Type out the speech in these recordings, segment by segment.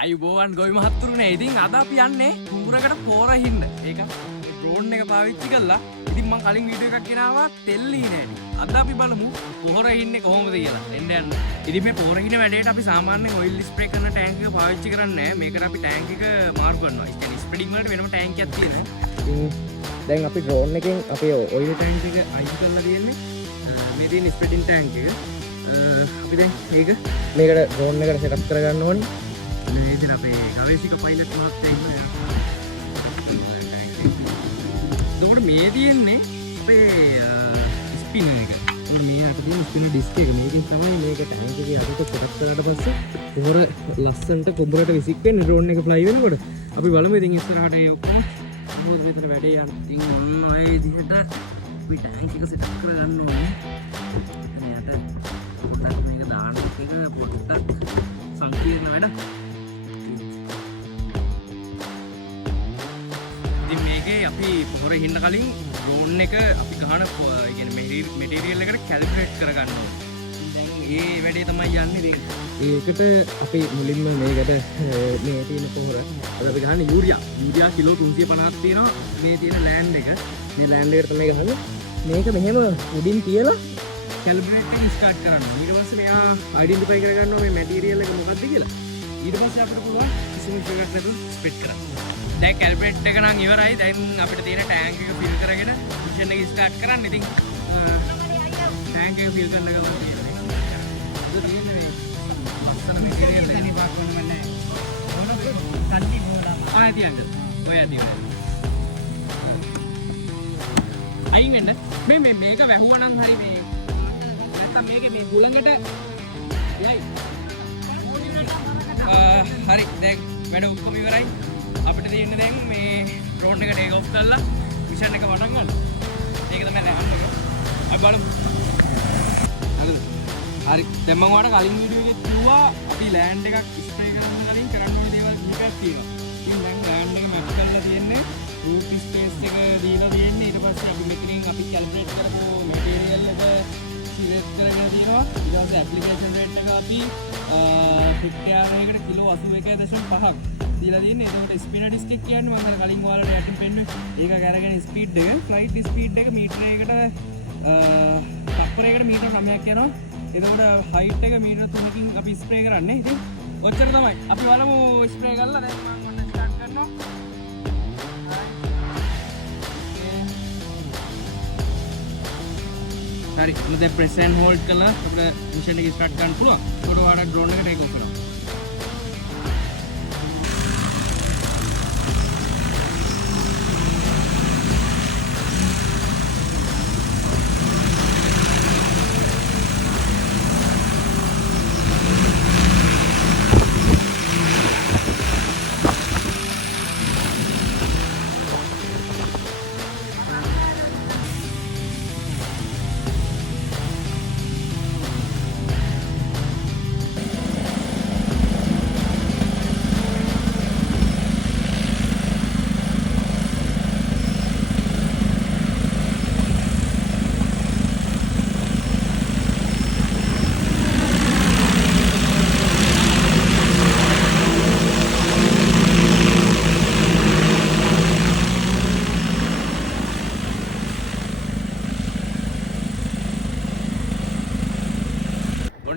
ආයුබෝවන් ගොවි මහත්තුරුනේ. ඉතින් අද අපි යන්නේ කුඹුරකට පෝරහින්න. ඒක ඩ්‍රෝන් එක පාවිච්චි කරලා. ඉතින් මම කලින් වීඩියෝ එකක් ගෙනාවා තෙල්ලී නෑනේ. අද අපි බලමු පෝරහින්නේ කොහොමද කියලා. එන්න යන්න. ඉතින් මේ පෝරහින වැඩේට අපි සාමාන්‍යයෙන් ඔයිල් ස්ප්‍රේ කරන ටැංක් එක පාවිච්චි කරන්නේ නැහැ. මේකට අපි ටැංක් එක මාරු කරනවා. ඒ කියන්නේ ස්ප්‍රෙඩින් වලට වෙනම ටැංක් එකක් තියෙනවා. ඉතින් දැන් අපි ඩ්‍රෝන් එකෙන් අපේ ඔයිල් ටැංක් එක අයින් කරලා තියෙන්නේ. මේ තියෙන ස්ප්‍රෙඩින් ටැංක් එක. අපි දැන් මේකට ඩ්‍රෝන් එකට සෙටප් කරගන්න ඕනේ. මේ ඉතින් අපේ ගවේෂක පයිලට් මහත්තයා ඉන්නවා. එතකොට මේ තියෙන්නේ අපේ ස්පිනර් එක. මේ අත තියෙන ස්පිනර් ඩිස්ක් එක. මේකෙන් තමයි මේකට මේකේ අතට සෙටප් කරලා පස්සේ පොර ලස්සනට කුඹරට විසික් වෙන්නේ ඩ්‍රෝන් එක ෆ්ලයි වෙනකොට. අපි බලමු ඉතින් ඉස්සරහට ඒ ඔක්කොම මොකද මෙතන වැඩේ යන. ඉතින් මොන ඔය විදිහට අපි ටැංක් එක සෙටප් කරගන්න ඕනේ. එතන යට පොඩ්ඩක් මේක දාන්න එක පොඩ්ඩක් සංකීර්ණ වැඩ. මේකේ අපි පොර හින්න කලින් ඩ්‍රෝන් එක අපි ගහන මෙටීරියල් එකට කැලිබ්‍රේට් කරගන්න ඕනේ. දැන් මේ වැඩේ තමයි යන්නේ. ඒකට අපි මුලින්ම මේකට මේ තියෙන පොහොර අපි ගහන්නේ යූරියා කිලෝ 350ක් තියෙනවා. මේ තියෙන ලෑන්ඩ් එක මේ ලෑන්ඩ් එකට තමයි ගහන්නේ. මේක මෙහෙම උඩින් තියලා කැලිබ්‍රේට් එක ස්ටාර්ට් කරන්න. ඊට පස්සේ මෙයා අයිඩෙන්ටිෆයි කරගන්නවා මේ මැටීරියල් එක මොකක්ද කියලා. ඊට පස්සේ අපිට පුළුවන් කිසිම ඉෂුවක් නැතුව ස්ප්‍රෙඩ් කරන්න. දැන් කැලිබ්‍රේට් එක නම් ඉවරයි. දැන් අපිට තියෙන ටැංක් එක ෆිල් කරගෙන මිෂන් එක ස්ටාර්ට් කරන්න. ඉතින් ටැංක් එක ෆිල් කරන්න ගමන් තියෙන්නේ. ඒක තියෙන්නේ මස්සන මෙටීරියල් එක නේ පාක් කරන්න බෑ. ඕන කල්ලි මොලා. තියන්න. ඔය තියන්න. අයින් වෙන්න. මේක වැහුවා නම් හරි මේ. නැත්තම් මේකේ මේ හුලඟට යයි. හරි දැන් වැඩ ඔක්කොම ඉවරයි. අපිට තියෙන්නේ දැන් මේ ඩ්‍රෝන් එක ටේක් ඔෆ් කරලා මිෂන් එක පටන් ගන්න. ඒක තමයි ලෑන්ඩ් එක. අපි බලමු. හරි. දැන් මම ඔයාලට කලින් වීඩියෝ එකේ කිව්වා අපි ලෑන්ඩ් එකක් ස්ප්‍රේ කරන්න කලින් කරන්න ඕනේ දේවල් කීපයක් තියෙනවා. ඉතින් දැන් ලෑන්ඩ් එක මැච් කරලා තියෙන්නේ රූට් ස්පේස් එක දීලා තියෙන්නේ. ඊට පස්සේ අපි මෙතනින් අපි කැල්කුලේට් කරපු මැටීරියල් එක සිලෙක්ට් කරගෙන තියෙනවා. ඊට පස්සේ ඇප්ලිකේෂන් රේට් එක අපි ෆිට් එකකට කිලෝ 81.5ක් දීලා තියෙන්නේ. ඒකට ස්පිනර් ඩිස්ක් එක කියන්නේ මම කලින් ඔයාලට යටින් පෙන්නුවේ. ඒක අරගෙන ස්පීඩ් එක ෆ්ලයිට් ස්පීඩ් එක මීටරයකට තප්පරයකට මීටර 9ක් යනවා. එතකොට හයිට් එක මීටර 3කින් අපි ස්ප්‍රේ කරන්නේ. ඉතින් ඔච්චර තමයි. අපි බලමු ස්ප්‍රේ කරලා දැන් මම ඔන්න ස්ටාර්ට් කරනවා. හරි. දැන් ප්‍රෙස් ඇන්ඩ් හෝල්ඩ් කරලා අපිට මිෂන් එක ස්ටාර්ට් කරන්න පුළුවන්. ඒකට ඔයාලට ඩ්‍රෝන් එක ටේක් ඔෆ් කරනවා.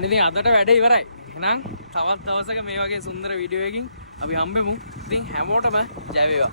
ඉතින් අදට වැඩ ඉවරයි. එහෙනම් තවත් දවසක මේ වගේ සුන්දර වීඩියෝ එකකින් අපි හම්බෙමු. ඉතින් හැමෝටම ජය වේවා.